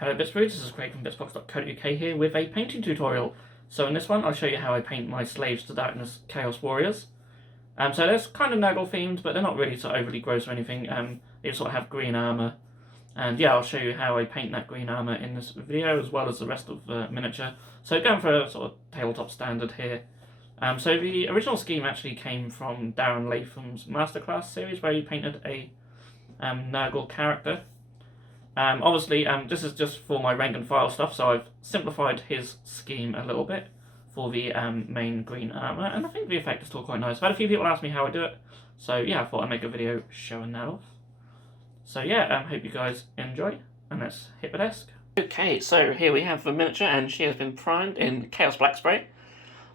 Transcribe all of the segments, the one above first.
Hello Bitzbox, this is Craig from Bitzbox.co.uk here with a painting tutorial. So in this one I'll show you how I paint my Slaves to Darkness Chaos Warriors. So they're kind of Nurgle themed, but they're not really so overly gross or anything. They sort of have green armour. And yeah, I'll show you how I paint that green armour in this video as well as the rest of the miniature. So going for a sort of tabletop standard here. So the original scheme actually came from Darren Latham's Masterclass series where he painted a Nurgle character. Obviously, this is just for my rank and file stuff, so I've simplified his scheme a little bit for the main green armour, and I think the effect is still quite nice. I've had a few people ask me how I do it, so yeah, I thought I'd make a video showing that off. So yeah, hope you guys enjoy, and let's hit the desk. Okay, so here we have the miniature, and she has been primed in Chaos Black Spray.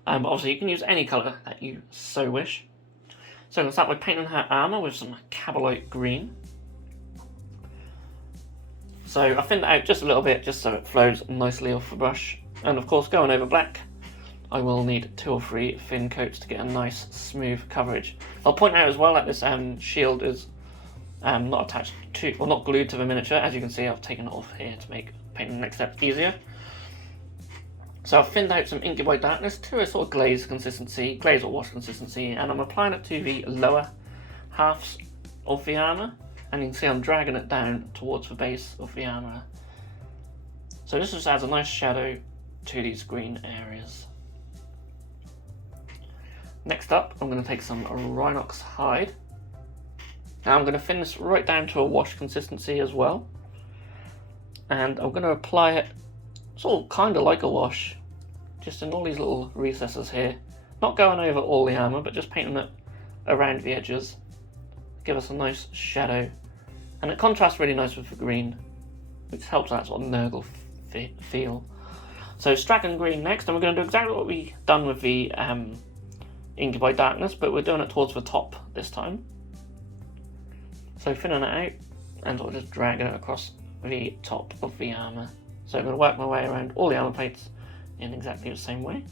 But obviously you can use any colour that you so wish. So I'm going to start by painting her armour with some Cabalite Green. So I thinned it out just a little bit, just so it flows nicely off the brush. And of course, going over black, I will need 2 or 3 thin coats to get a nice smooth coverage. I'll point out as well that this shield is not attached to, or not glued to the miniature. As you can see, I've taken it off here to make painting the next step easier. So I've thinned out some Inky by Darkness to a sort of glaze consistency, glaze or wash consistency, and I'm applying it to the lower halves of the armour. And you can see I'm dragging it down towards the base of the armour. So this just adds a nice shadow to these green areas. Next up, I'm going to take some Rhinox hide. Now I'm going to thin this right down to a wash consistency as well. And I'm going to apply it sort of kind of like a wash, just in all these little recesses here. Not going over all the armour, but just painting it around the edges. Give us a nice shadow. And it contrasts really nice with the green, which helps that sort of Nurgle feel. So Stragon Green next, and we're going to do exactly what we've done with the Inky by Darkness, but we're doing it towards the top this time. So thinning it out, and sort of just dragging it across the top of the armour. So I'm going to work my way around all the armour plates in exactly the same way.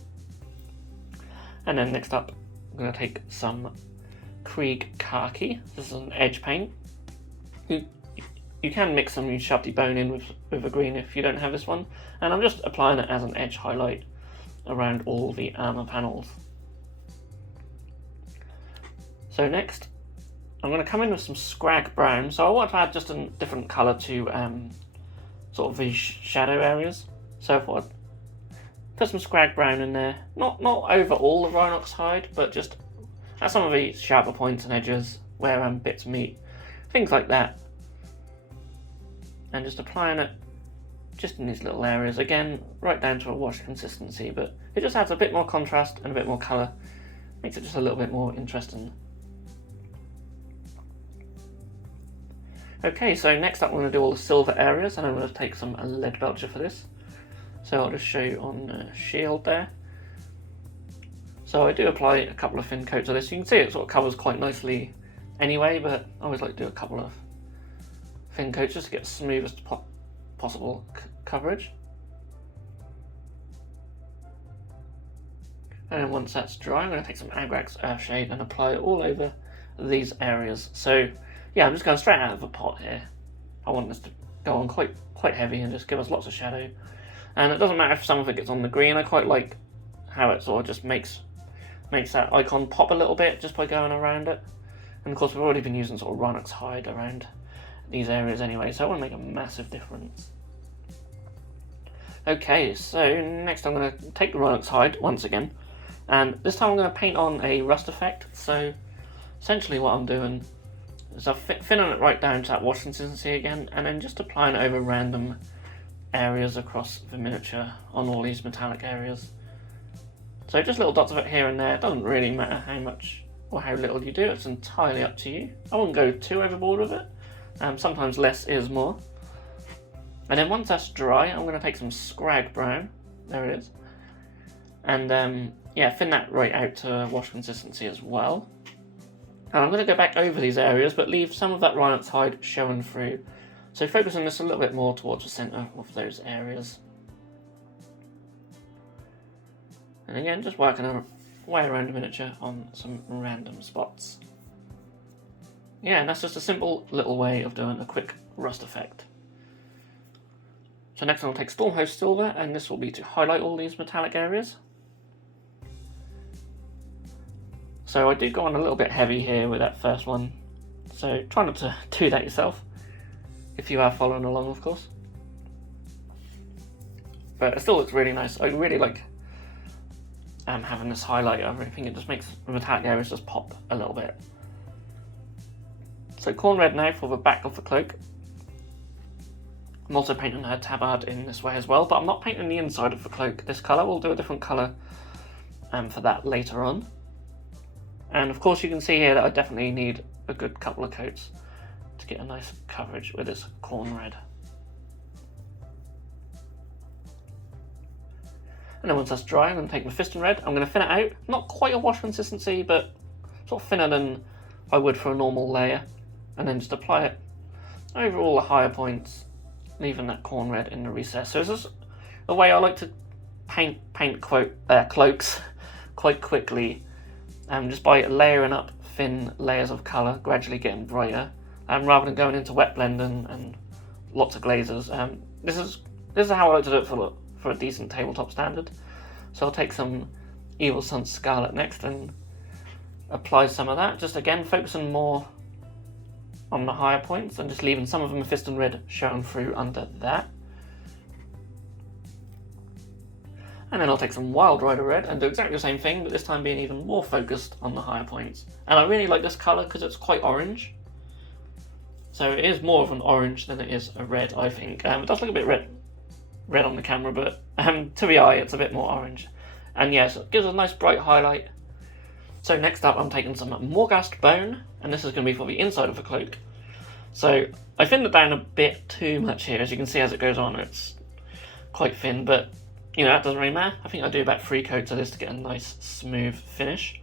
And then next up, I'm going to take some Krieg Khaki. This is an edge paint. You can mix some Sharpie Bone in with a green if you don't have this one, and I'm just applying it as an edge highlight around all the armour panels. So next, I'm going to come in with some Scrag Brown. So I want to add just a different colour to sort of these shadow areas. So I thought I'd put some Scrag Brown in there, not over all the Rhinox hide, but just at some of the sharper points and edges where bits meet, things like that. And just applying it just in these little areas, again right down to a wash consistency, but it just adds a bit more contrast and a bit more colour, makes it just a little bit more interesting. Okay, so next up we're going to do all the silver areas, and I'm going to take some lead belcher for this. So I'll just show you on shield there. So I do apply a couple of thin coats of this. You can see it sort of covers quite nicely anyway, but I always like to do a couple of thin coats just to get smoothest possible coverage. And then once that's dry, I'm going to take some Agrax Earthshade and apply it all over these areas. So yeah, I'm just going straight out of the pot here. I want this to go on quite heavy and just give us lots of shadow. And it doesn't matter if some of it gets on the green. I quite like how it sort of just makes that icon pop a little bit just by going around it. And of course we've already been using sort of Rhinox hide around these areas anyway, so I want to make a massive difference. Okay, so next I'm going to take the Rhinox hide once again, and this time I'm going to paint on a rust effect. So essentially what I'm doing is I'm thinning it right down to that wash consistency again, and then just applying it over random areas across the miniature on all these metallic areas. So just little dots of it here and there. It doesn't really matter how much or how little you do, it's entirely up to you. I wouldn't go too overboard with it. Sometimes less is more. And then once that's dry, I'm going to take some Scrag Brown. There it is. And yeah, thin that right out to wash consistency as well. And I'm going to go back over these areas, but leave some of that Rhinox hide showing through. So focus on this a little bit more towards the centre of those areas. And again, just working our way around the miniature on some random spots. Yeah, and that's just a simple little way of doing a quick rust effect. So next I'll take Stormhost Silver, and this will be to highlight all these metallic areas. So I do go on a little bit heavy here with that first one, so try not to do that yourself, if you are following along of course. But it still looks really nice. I really like having this highlighter. I think it just makes the metallic areas just pop a little bit. So corn red now for the back of the cloak. I'm also painting her tabard in this way as well, but I'm not painting the inside of the cloak this colour. We'll do a different colour for that later on. And of course you can see here that I definitely need a good couple of coats to get a nice coverage with this corn red. And then once that's dry, I'm going to take my Fiston Red. I'm going to thin it out. Not quite a wash consistency, but sort of thinner than I would for a normal layer. And then just apply it over all the higher points, leaving that corn red in the recess. So this is the way I like to paint cloaks quite quickly, just by layering up thin layers of colour, gradually getting brighter, rather than going into wet blend and lots of glazes. This is how I like to do it for a decent tabletop standard. So I'll take some Evil Sunz Scarlet next and apply some of that, just again focusing more on the higher points and just leaving some of the Fiston Red showing through under that. And then I'll take some Wild Rider Red and do exactly the same thing, but this time being even more focused on the higher points. And I really like this colour because it's quite orange. So it is more of an orange than it is a red, I think. It does look a bit red on the camera, but to the eye it's a bit more orange. And yes, it gives a nice bright highlight. So next up I'm taking some Morghast Bone, and this is going to be for the inside of the cloak. So I thinned it down a bit too much here. As you can see, as it goes on it's quite thin, but you know, that doesn't really matter. I think I do about 3 coats of this to get a nice smooth finish.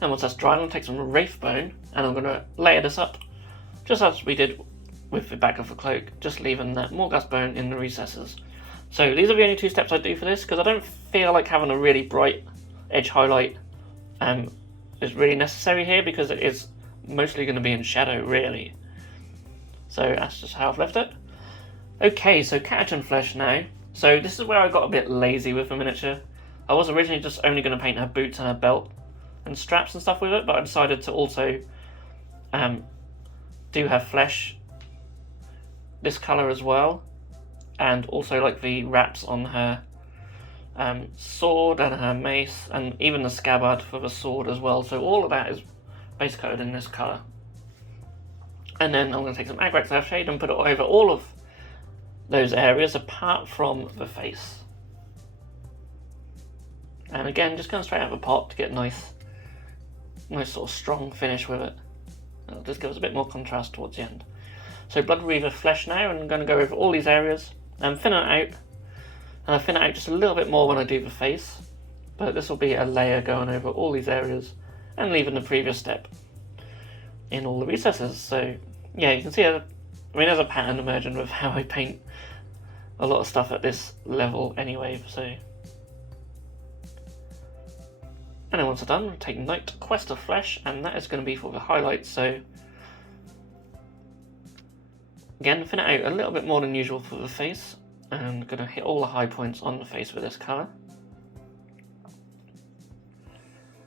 And once that's dry, I'm going to take some Wraithbone and I'm going to layer this up just as we did with the back of the cloak, just leaving that Morghast Bone in the recesses. So these are the only 2 steps I do for this, because I don't feel like having a really bright edge highlight is really necessary here, because it is mostly going to be in shadow really. So that's just how I've left it. Okay, so Catachan Flesh now. So this is where I got a bit lazy with the miniature. I was originally just only going to paint her boots and her belt and straps and stuff with it, but I decided to also do her flesh this colour as well, and also like the wraps on her sword and her mace, and even the scabbard for the sword as well. So all of that is base coated in this colour. And then I'm going to take some Agrax Earthshade and put it over all of those areas apart from the face. And again, just going straight out of the pot to get a nice sort of strong finish with it. It'll just give us a bit more contrast towards the end. So Blood Reaver Flesh now, and I'm going to go over all these areas and thin it out. And I thin it out just a little bit more when I do the face, but this will be a layer going over all these areas and leaving the previous step in all the recesses. So yeah, you can see there's a pattern emerging with how I paint a lot of stuff at this level anyway. So, and then once I'm done, I'll take Night Quest of Flesh, and that is going to be for the highlights. So again, thin it out a little bit more than usual for the face, and I'm going to hit all the high points on the face with this colour.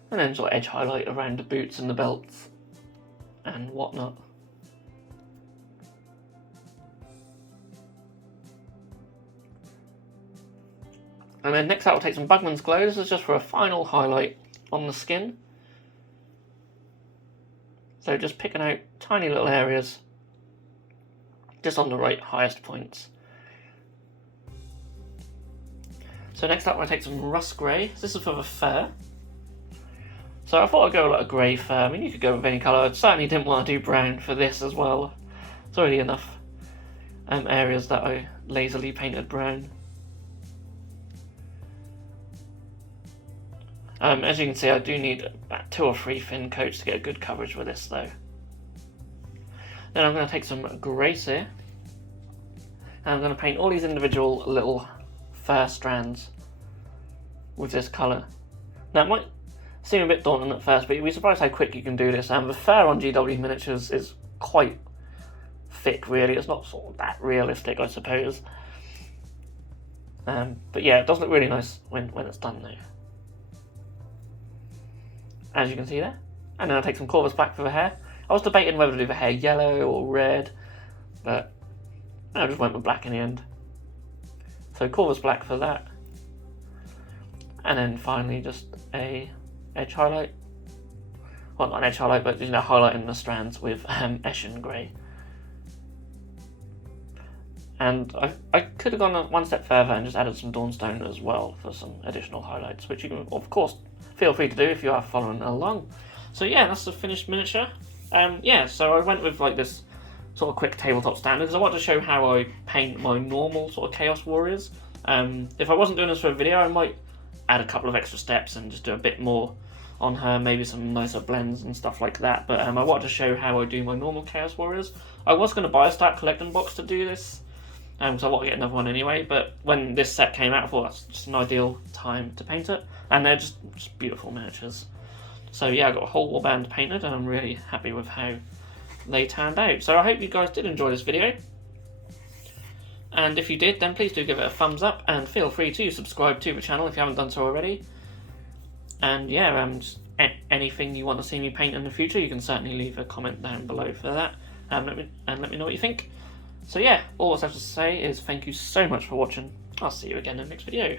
And then sort of edge highlight around the boots and the belts and whatnot. And then next out, we'll take some Bugman's Glow. This is just for a final highlight on the skin. So just picking out tiny little areas just on the right highest points. So next up, I'll take some Rust Grey. This is for the fur. So I thought I'd go like a grey fur. I mean, you could go with any colour. I certainly didn't want to do brown for this as well. It's already enough areas that I lazily painted brown. As you can see, I do need about 2 or 3 thin coats to get a good coverage with this though. Then I'm going to take some Grace here, and I'm going to paint all these individual little fur strands with this colour. Now it might seem a bit daunting at first, but you'll be surprised how quick you can do this. The fur on GW miniatures is quite thick really. It's not sort of that realistic, I suppose. But yeah, it does look really nice when it's done though. As you can see there. And then I'll take some Corvus Black for the hair. I was debating whether to do the hair yellow or red, but I just went with black in the end. So Corvus Black for that. And then finally just a edge highlight. Well, not an edge highlight, but highlighting the strands with Eshin Grey. And I could have gone one step further and just added some Dawnstone as well for some additional highlights, which you can, of course, feel free to do if you are following along. So yeah, that's the finished miniature. Yeah, so I went with like this sort of quick tabletop standard because I want to show how I paint my normal sort of Chaos Warriors. If I wasn't doing this for a video, I might add a couple of extra steps and just do a bit more on her, maybe some nicer blends and stuff like that. But I wanted to show how I do my normal Chaos Warriors. I was going to buy a Start Collecting box to do this, because I want to get another one anyway, but when this set came out, I thought that's just an ideal time to paint it, and they're just beautiful miniatures. So yeah, I got a whole warband painted, and I'm really happy with how they turned out. So I hope you guys did enjoy this video, and if you did, then please do give it a thumbs up, and feel free to subscribe to the channel if you haven't done so already. And yeah, just anything you want to see me paint in the future, you can certainly leave a comment down below for that, and let me know what you think. So yeah, all that's left to say is thank you so much for watching. I'll see you again in the next video.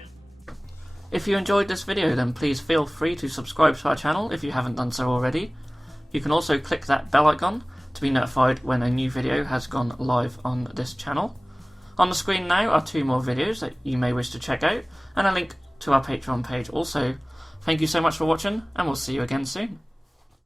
If you enjoyed this video, then please feel free to subscribe to our channel if you haven't done so already. You can also click that bell icon to be notified when a new video has gone live on this channel. On the screen now are 2 more videos that you may wish to check out, and a link to our Patreon page also. Thank you so much for watching, and we'll see you again soon.